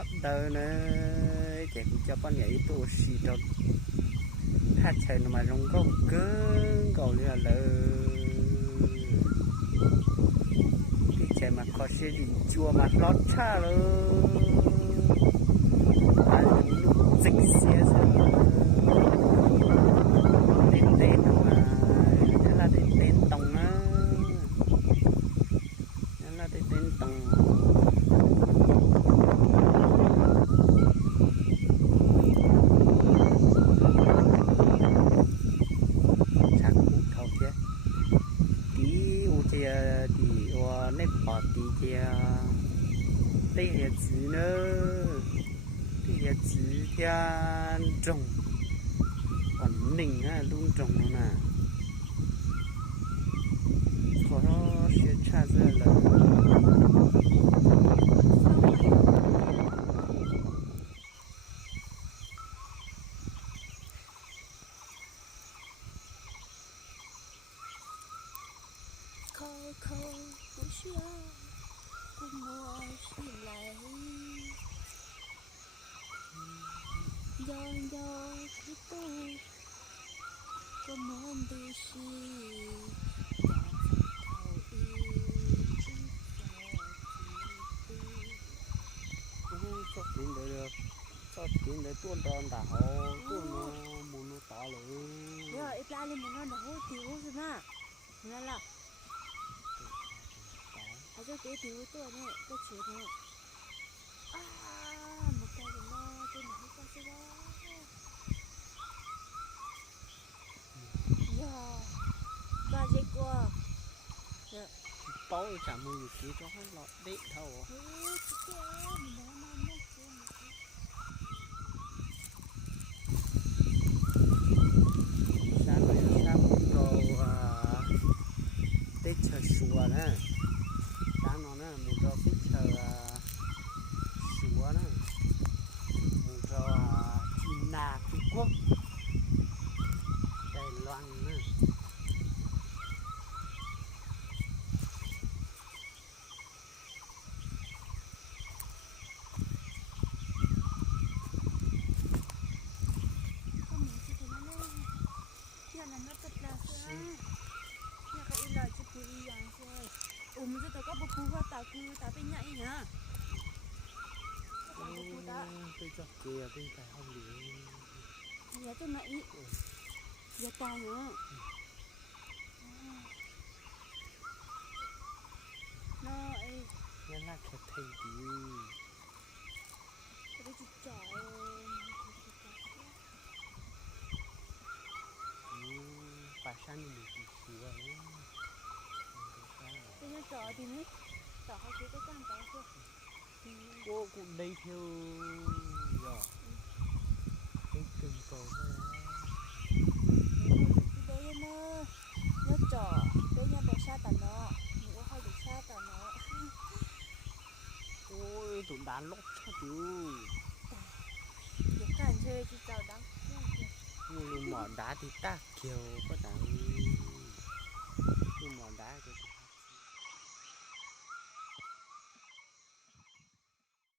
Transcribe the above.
lót đời nữa chỉ cho con nhảy tu xì đâu hát chơi mà rong có cứng cầu là lơ đi chơi mà có xe đi chua mà lót cha luôn à lúc dịch xe sao đến đến mà thế là đến tông á thế là đến tông thì nếp bọt thì đây là chữ nữa đây là chữ thiên trồng còn mình á luôn trồng nó nè có nó sẽ tra ra là khâu khâu不需要故我是来悠悠孤独我们的心cho tiền để cho tiền để tuôn đòn đảo tuôn nó muốn nó to lớn rồi ít lại lên nó nấu thiếu rồi mà nghe là à cho cái thiếu tôi này tôi chịu thôi à một cái rồi nó tôi nấu qua cho đó giờ ba giây qua bao chả mùi kí cho hắn lọt đệm thầu sáng rồi sáng rồi tết chờ sủa nè sáng nó nè một rau tết chờ sủa nè một rau chim nà Trung Quốc Đài Loan nè mình sẽ có bút qua tàu cứ tàu bên nhảy nhá. Tôi cho kia bên phải không đi. Dạ tôi nãy. Dạ ta nữa. Nó ấy. Nó là cái thầy đi. Cái chút trời. Bà sang đi một tí xíu ấy. Cái nó trọ thì nữa. Trọ hay cái con trọ chưa? Cô cũng đây theo rồi. Cái cần cầu thôi. Đây nó trọ. Đây nha để xa tận nó. Nó hơi bị xa tận nó. Ôi tụi đá lốc sao chứ. Cái cảnh chơi thì chào đắng. Ngồi mỏ đá thì ta kiều có đá. Ngồi mỏ đá thì